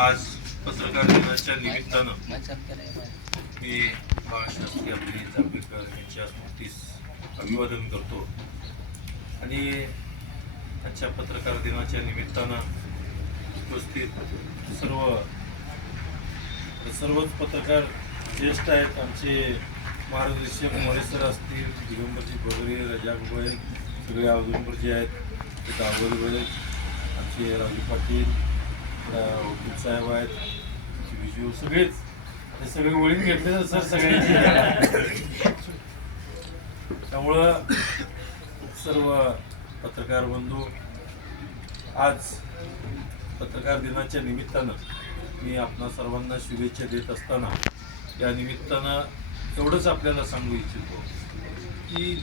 आज पत्रकार दिनाच्या निमित्तानं मी बाळशास्त्री आपली जांभेकर यांच्या स्मृतीस अभिवादन करतो. आणि आजच्या पत्रकार दिनाच्या निमित्तानं उपस्थित सर्व सर्वच पत्रकार ज्येष्ठ आहेत. आमचे मार्गदर्शक मोरेसर असतील दिगंबरजी बगरे रजा गोयल सगळे औदुंबरजी आहेत. ते दावोद गोयल आमचे राजू पाटील वकील साहेब आहेत विजू सगळेच. हे सगळे वळीन घेतले तर सर सगळ्यांची त्यामुळं सर्व पत्रकार बंधू आज पत्रकार दिनाच्या निमित्तानं मी आपणा सर्वांना शुभेच्छा देत असताना या निमित्तानं एवढंच आपल्याला सांगू इच्छितो की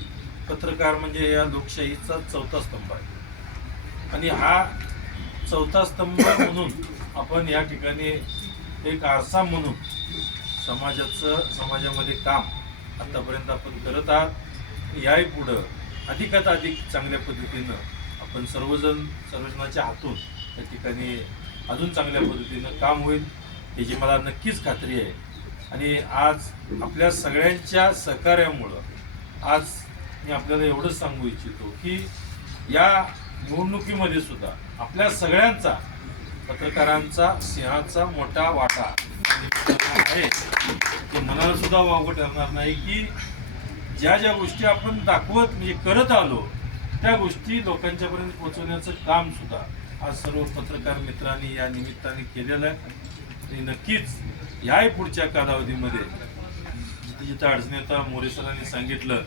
पत्रकार म्हणजे या लोकशाहीचा चौथा स्तंभ आहे. आणि हा चौथा स्तंभ म्हणून आपण या ठिकाणी एक आरसा म्हणून समाजाचं समाजामध्ये काम आतापर्यंत आपण करत आहात. याही पुढं अधिकात अधिक चांगल्या पद्धतीनं आपण सर्वजण सर्वजणाच्या हातून त्या ठिकाणी अजून चांगल्या पद्धतीनं काम होईल याची मला नक्कीच खात्री आहे. आणि आज आपल्या सगळ्यांच्या सहकार्यामुळं आज मी आपल्याला एवढंच सांगू इच्छितो की या निवडणुकीमध्ये सुद्धा आपल्या सगळ्यांचा पत्रकारांचा सिंहाचा मोठा वाटा आहे. ते मनाला सुद्धा वावगं ठरणार नाही की ज्या ज्या गोष्टी आपण दाखवत म्हणजे करत आलो त्या गोष्टी लोकांच्यापर्यंत पोहोचवण्याचं काम सुद्धा आज सर्व पत्रकार मित्रांनी या निमित्ताने केलेलं आहे. आणि नक्कीच याही पुढच्या कालावधीमध्ये जिथे जिथं अडचणी आता मोरे सरांनी सांगितलं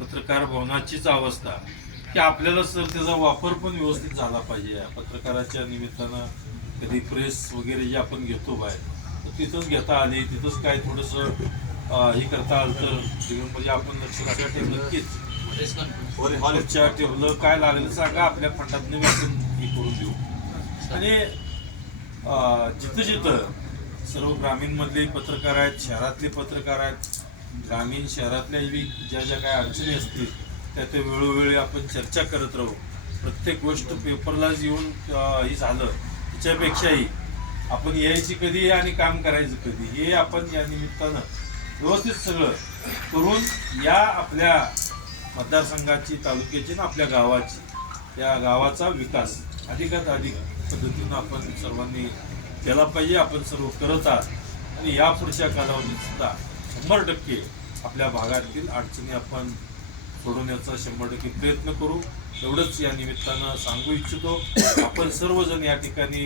पत्रकार भवनाचीच अवस्था. की आपल्याला सर त्याचा वापर पण व्यवस्थित झाला पाहिजे. पत्रकाराच्या निमित्तानं कधी प्रेस वगैरे जे आपण घेतो बाहेर तर तिथंच घेता आली तिथंच काय थोडंसं हे करता आलं तर म्हणजे आपण लक्ष लक्षात ठेवलं नक्कीच. हॉलच्या ठेवलं काय लागलं सांगा आपल्या फंडात मी आपण हे करून देऊ. आणि जिथं जिथं सर्व ग्रामीणमधले पत्रकार आहेत शहरातले पत्रकार आहेत ग्रामीण शहरातल्या ज्या ज्या काही अडचणी असतील त्या वेळोवेळी आपण चर्चा करत राहू. प्रत्येक गोष्ट पेपरलाच येऊन हे झालं. त्याच्यापेक्षाही आपण यायची कधी आणि काम करायचं कधी हे आपण या निमित्तानं व्यवस्थित सगळं करून या आपल्या मतदारसंघाची तालुक्याची आणि आपल्या गावाची या गावाचा विकास अधिकात अधिक पद्धतीनं आपण सर्वांनी केला पाहिजे. आपण सर्व करत आहात. आणि या पुढच्या कालावधीत सुद्धा शंभर टक्के आपल्या भागातील अडचणी आपण सोडवण्याचा शंभर टक्के प्रयत्न करू. एवढंच या निमित्तानं सांगू इच्छितो. आपण सर्वजण या ठिकाणी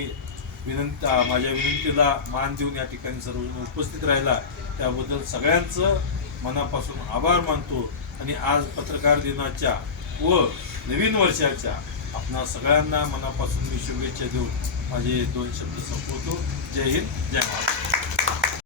विनंती माझ्या विनंतीला मान देऊन या ठिकाणी सर्वजण उपस्थित राहिला. त्याबद्दल सगळ्यांचं मनापासून आभार मानतो. आणि आज पत्रकार दिनाच्या व नवीन वर्षाच्या आपणा सगळ्यांना मनापासून मी शुभेच्छा देऊन माझे दोन शब्द संपवतो. जय हिंद जय महाराष्ट्र.